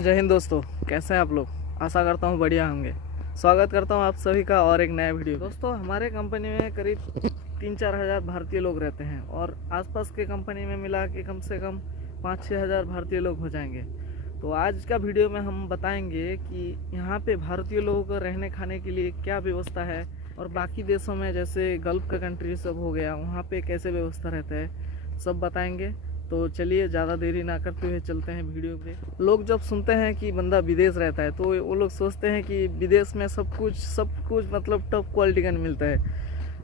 जय हिंद दोस्तों, कैसे हैं आप लोग। आशा करता हूँ बढ़िया होंगे। स्वागत करता हूँ आप सभी का और एक नया वीडियो। दोस्तों, हमारे कंपनी में करीब 3-4 हज़ार भारतीय लोग रहते हैं और आसपास के कंपनी में मिला के कम से कम 5-6 हज़ार भारतीय लोग हो जाएंगे। तो आज का वीडियो में हम बताएंगे कि यहाँ पे भारतीय लोगों को रहने खाने के लिए क्या व्यवस्था है और बाकी देशों में जैसे गल्फ का कंट्री सब हो गया, वहाँ पे कैसे व्यवस्था रहता है, सब बताएंगे। तो चलिए ज़्यादा देरी ना करते हुए चलते हैं वीडियो पे। लोग जब सुनते हैं कि बंदा विदेश रहता है तो वो लोग सोचते हैं कि विदेश में सब कुछ मतलब टॉप क्वालिटी का मिलता है।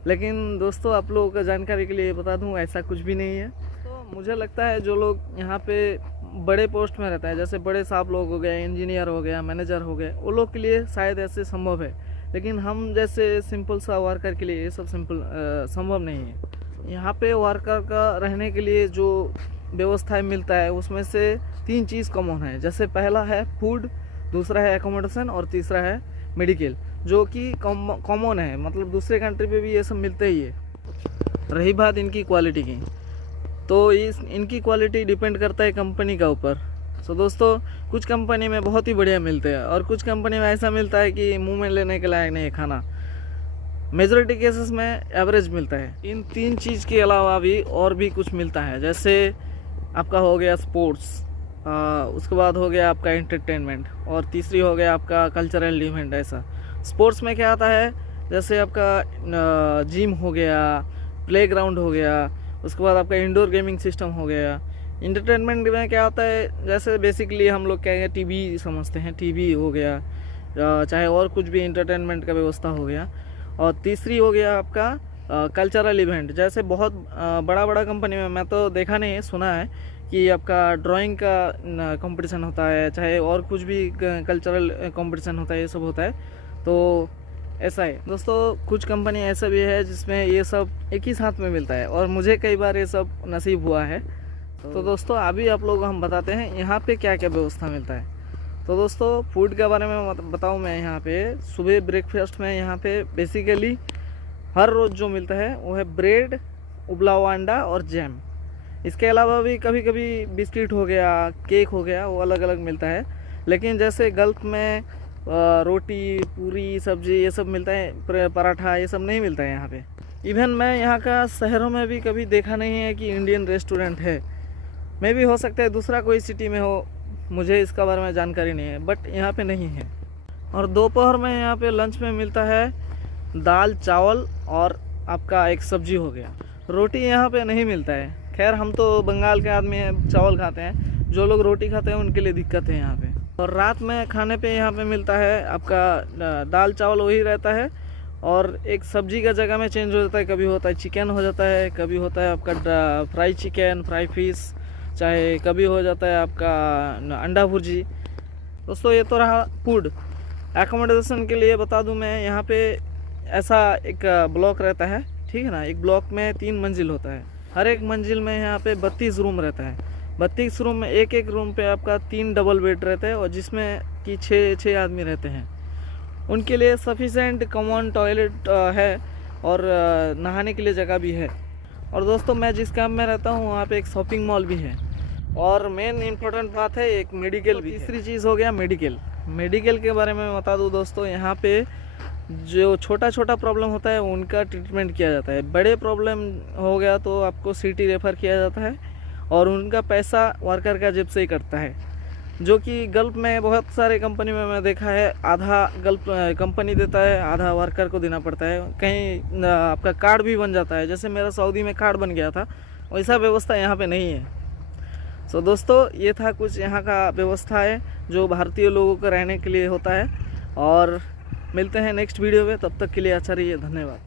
लेकिन दोस्तों, आप लोगों का जानकारी के लिए बता दूं, ऐसा कुछ भी नहीं है। तो मुझे लगता है जो लोग यहाँ पे बड़े पोस्ट में रहता है, जैसे बड़े साहब लोग हो गए, इंजीनियर हो गया, मैनेजर हो गए, वो लोग के लिए शायद ऐसे संभव है। लेकिन हम जैसे सिंपल सा वर्कर के लिए ये सब संभव नहीं है। यहाँ पे वर्कर का रहने के लिए जो व्यवस्थाएं मिलता है उसमें से 3 चीज़ कॉमन है। जैसे पहला है फूड, दूसरा है एकोमोडेशन और तीसरा है मेडिकल, जो कि कॉमन है, मतलब दूसरे कंट्री पे भी ये सब मिलते ही है। रही बात इनकी क्वालिटी की, तो इनकी क्वालिटी डिपेंड करता है कंपनी का ऊपर। सो दोस्तों, कुछ कंपनी में बहुत ही बढ़िया मिलते हैं और कुछ कंपनी में ऐसा मिलता है कि मुंह में लेने के लायक नहीं है खाना। मेजॉरिटी केसेस में एवरेज मिलता है। इन 3 चीज़ के अलावा भी और भी कुछ मिलता है, जैसे आपका हो गया स्पोर्ट्स, उसके बाद हो गया आपका एंटरटेनमेंट और तीसरी हो गया आपका कल्चरल इवेंट। ऐसा स्पोर्ट्स में क्या आता है, जैसे आपका जिम हो गया, प्लेग्राउंड हो गया, उसके बाद आपका इंडोर गेमिंग सिस्टम हो गया। एंटरटेनमेंट में क्या आता है, जैसे बेसिकली हम लोग कहेंगे टीवी समझते हैं, टीवी हो गया, चाहे और कुछ भी एंटरटेनमेंट का व्यवस्था हो गया। और तीसरी हो गया आपका कल्चरल इवेंट। जैसे बहुत बड़ा कंपनी में, मैं तो देखा नहीं है, सुना है कि आपका ड्राइंग का कंपटीशन होता है, चाहे और कुछ भी कल्चरल कंपटीशन होता है, ये सब होता है। तो ऐसा है दोस्तों, कुछ कंपनी ऐसा भी है जिसमें ये सब एक ही साथ में मिलता है और मुझे कई बार ये सब नसीब हुआ है। तो दोस्तों, अभी आप लोग हम बताते हैं यहाँ पे क्या क्या व्यवस्था मिलता है। तो दोस्तों, फूड के बारे में बताऊँ मैं, यहाँ पे सुबह ब्रेकफास्ट में यहाँ पे बेसिकली हर रोज़ जो मिलता है वो है ब्रेड, उबला हुआ अंडा और जैम। इसके अलावा भी कभी कभी बिस्किट हो गया, केक हो गया, वो अलग अलग मिलता है। लेकिन जैसे गल्फ में रोटी, पूरी, सब्जी ये सब मिलता है, पराठा ये सब नहीं मिलता है यहाँ पे। इवन मैं यहाँ का शहरों में भी कभी देखा नहीं है कि इंडियन रेस्टोरेंट है। मे भी हो सकता है दूसरा कोई सिटी में हो, मुझे इसका बारे में जानकारी नहीं है, बट यहाँ पे नहीं है। और दोपहर में यहाँ पे लंच में मिलता है दाल चावल और आपका एक सब्जी हो गया। रोटी यहाँ पे नहीं मिलता है। खैर, हम तो बंगाल के आदमी हैं, चावल खाते हैं। जो लोग रोटी खाते हैं उनके लिए दिक्कत है यहाँ पे। और रात में खाने पे यहाँ पे मिलता है आपका दाल चावल वही रहता है और एक सब्जी का जगह में चेंज हो जाता है। कभी होता है चिकन हो जाता है, कभी होता है आपका फ्राई चिकन, फ्राई फिश, चाहे कभी हो जाता है आपका अंडा भुर्जी। दोस्तों, ये तो रहा फूड। एकोमोडेशन के लिए बता दूँ मैं, यहाँ पे ऐसा एक ब्लॉक रहता है, ठीक है ना। एक ब्लॉक में 3 मंजिल होता है। हर एक मंजिल में यहाँ पे 32 रूम रहता है। 32 रूम में एक रूम पे आपका 3 डबल बेड रहता है और जिसमें कि 6 आदमी रहते हैं। उनके लिए सफिशेंट कॉमन टॉयलेट है और नहाने के लिए जगह भी है। और दोस्तों, मैं जिस काम में रहता हूँ वहाँ पे एक शॉपिंग मॉल भी है और मेन इम्पोर्टेंट बात है एक मेडिकल भी। तीसरी चीज़ हो गया मेडिकल के बारे में बता दूँ दोस्तों, यहाँ पे जो छोटा प्रॉब्लम होता है उनका ट्रीटमेंट किया जाता है। बड़े प्रॉब्लम हो गया तो आपको सिटी रेफ़र किया जाता है और उनका पैसा वर्कर का जेब से ही कटता है। जो कि गल्फ में बहुत सारे कंपनी में मैं देखा है, आधा गल्फ कंपनी देता है, आधा वर्कर को देना पड़ता है। कहीं आपका कार्ड भी बन जाता है, जैसे मेरा सऊदी में कार्ड बन गया था, वैसा व्यवस्था यहाँ पे नहीं है। सो दोस्तों, ये था कुछ यहाँ का व्यवस्था है जो भारतीय लोगों को रहने के लिए होता है। और मिलते हैं नेक्स्ट वीडियो में, तब तक के लिए अच्छा रहिए, धन्यवाद।